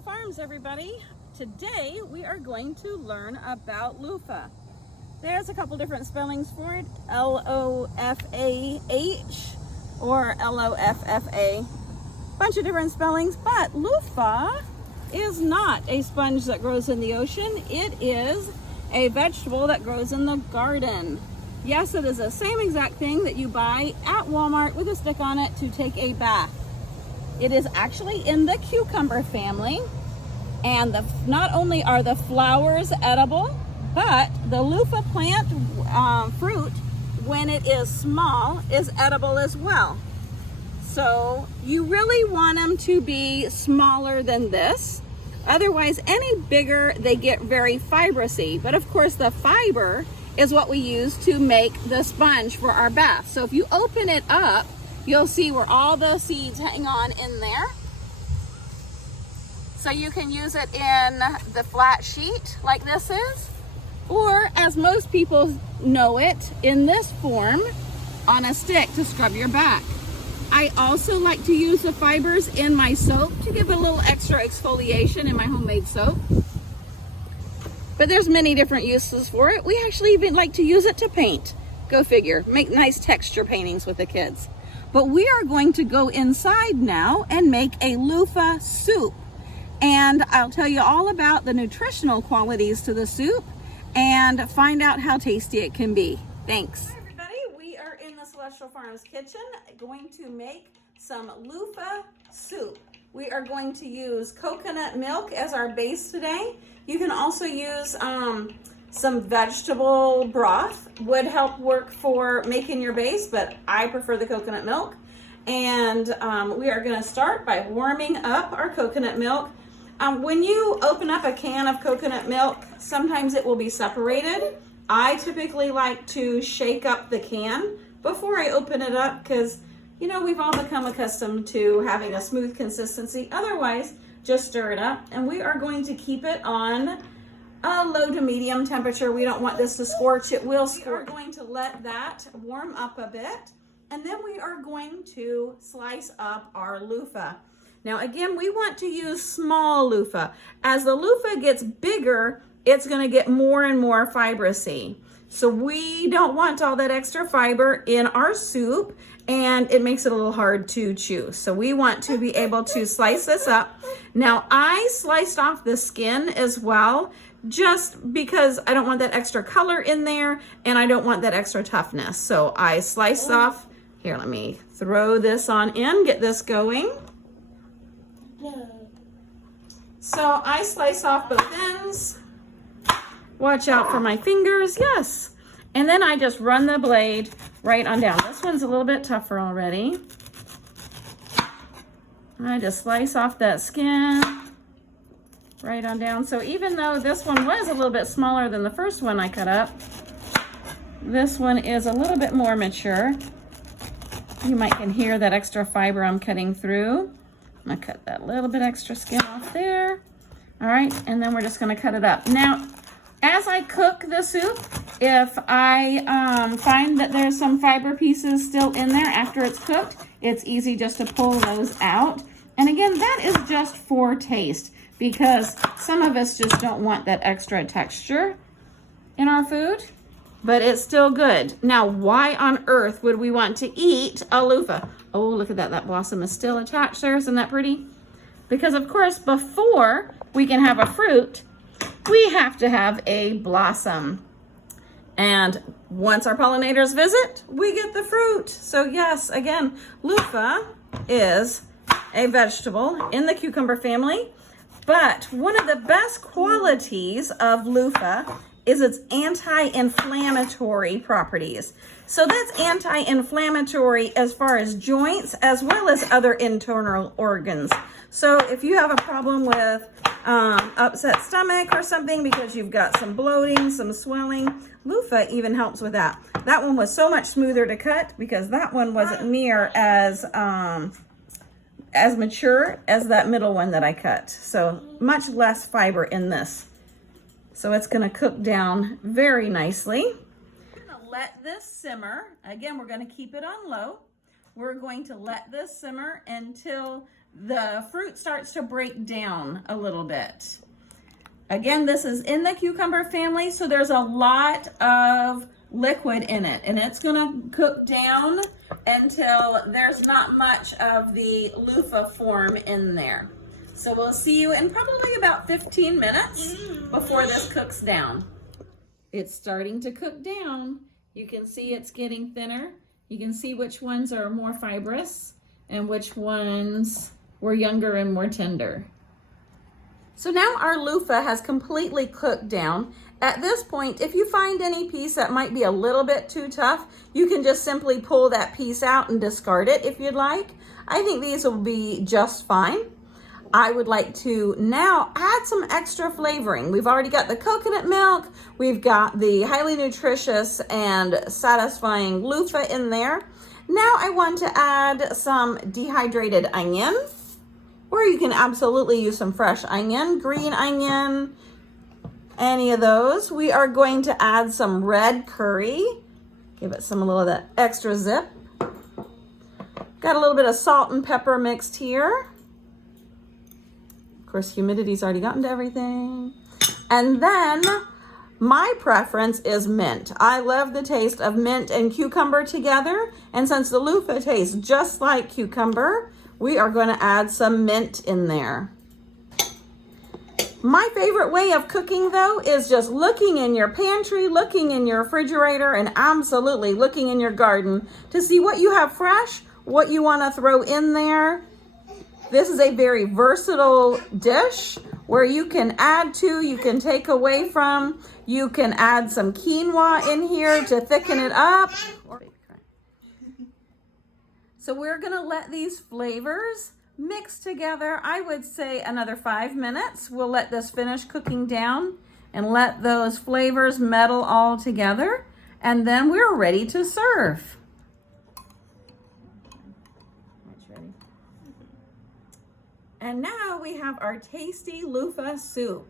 Farms, everybody. Today we are going to learn about loofah. There's a couple different spellings for it, L-O-F-A-H or L-O-F-F-A. Bunch of different spellings, but loofah is not a sponge that grows in the ocean. It is a vegetable that grows in the garden. Yes, it is the same exact thing that you buy at Walmart with a stick on it to take a bath. It is actually in the cucumber family, and not only are the flowers edible, but the loofah plant fruit, when it is small, is edible as well. So you really want them to be smaller than this. Otherwise, any bigger, they get very fibrous-y. But of course, the fiber is what we use to make the sponge for our bath. So if you open it up, you'll see where all the seeds hang on in there. So you can use it in the flat sheet like this is, or as most people know it, in this form on a stick to scrub your back. I also like to use the fibers in my soap to give it a little extra exfoliation in my homemade soap. But there's many different uses for it. We actually even like to use it to paint. Go figure, make nice texture paintings with the kids. But we are going to go inside now and make a loofah soup. And I'll tell you all about the nutritional qualities to the soup and find out how tasty it can be. Thanks. Hi everybody, we are in the Celestial Farms kitchen going to make some loofah soup. We are going to use coconut milk as our base today. You can also use some vegetable broth would help work for making your base, but I prefer the coconut milk. And we are going to start by warming up our coconut milk. When you open up a can of coconut milk, sometimes it will be separated. I typically like to shake up the can before I open it up because, you know, we've all become accustomed to having a smooth consistency. Otherwise, just stir it up. And we are going to keep it on a low to medium temperature. We don't want this to scorch. It will scorch. We are going to let that warm up a bit, and then we are going to slice up our loofah. Now again, we want to use small loofah. As the loofah gets bigger, it's going to get more and more fibrous-y. So we don't want all that extra fiber in our soup, and it makes it a little hard to chew. So we want to be able to slice this up. Now I sliced off the skin as well, just because I don't want that extra color in there and I don't want that extra toughness. So I sliced off, here, let me throw this on in, get this going. So I slice off both ends. Watch out for my fingers, yes. And then I just run the blade right on down. This one's a little bit tougher already. I just slice off that skin right on down. So even though this one was a little bit smaller than the first one I cut up, this one is a little bit more mature. You might can hear that extra fiber I'm cutting through. I'm gonna cut that little bit extra skin off there. All right, and then we're just gonna cut it up. Now, as I cook the soup, if I find that there's some fiber pieces still in there after it's cooked, it's easy just to pull those out. And again, that is just for taste, because some of us just don't want that extra texture in our food, but it's still good. Now, why on earth would we want to eat a loofah? Oh, look at that, that blossom is still attached there. Isn't that pretty? Because of course, before we can have a fruit, we have to have a blossom. And once our pollinators visit, we get the fruit. So yes, again, loofah is a vegetable in the cucumber family. But one of the best qualities of loofah is its anti-inflammatory properties. So that's anti-inflammatory as far as joints as well as other internal organs. So if you have a problem with upset stomach or something because you've got some bloating, some swelling, loofah even helps with that. That one was so much smoother to cut because that one wasn't near as mature as that middle one that I cut. So much less fiber in this. So it's gonna cook down very nicely. We're gonna let this simmer. Again, we're gonna keep it on low. We're going to let this simmer until the fruit starts to break down a little bit. Again, this is in the cucumber family, so there's a lot of liquid in it, and it's gonna cook down until there's not much of the loofah form in there. So we'll see you in probably about 15 minutes before this cooks down. It's starting to cook down. You can see it's getting thinner. You can see which ones are more fibrous and which ones were younger and more tender. So now our loofah has completely cooked down. At this point, if you find any piece that might be a little bit too tough, you can just simply pull that piece out and discard it if you'd like. I think these will be just fine. I would like to now add some extra flavoring. We've already got the coconut milk, we've got the highly nutritious and satisfying loofah in there. Now I want to add some dehydrated onion, or you can absolutely use some fresh onion, green onion, any of those. We are going to add some red curry, give it a little of that extra zip. Got a little bit of salt and pepper mixed here. Of course, humidity's already gotten to everything. And then my preference is mint. I love the taste of mint and cucumber together. And since the loofah tastes just like cucumber, we are going to add some mint in there. My favorite way of cooking, though, is just looking in your pantry, looking in your refrigerator, and absolutely looking in your garden to see what you have fresh, what you want to throw in there. This is a very versatile dish where you can add to, you can take away from, you can add some quinoa in here to thicken it up. So we're gonna let these flavors mix together. I would say another 5 minutes. We'll let this finish cooking down and let those flavors meld all together. And then we're ready to serve. And now we have our tasty loofah soup.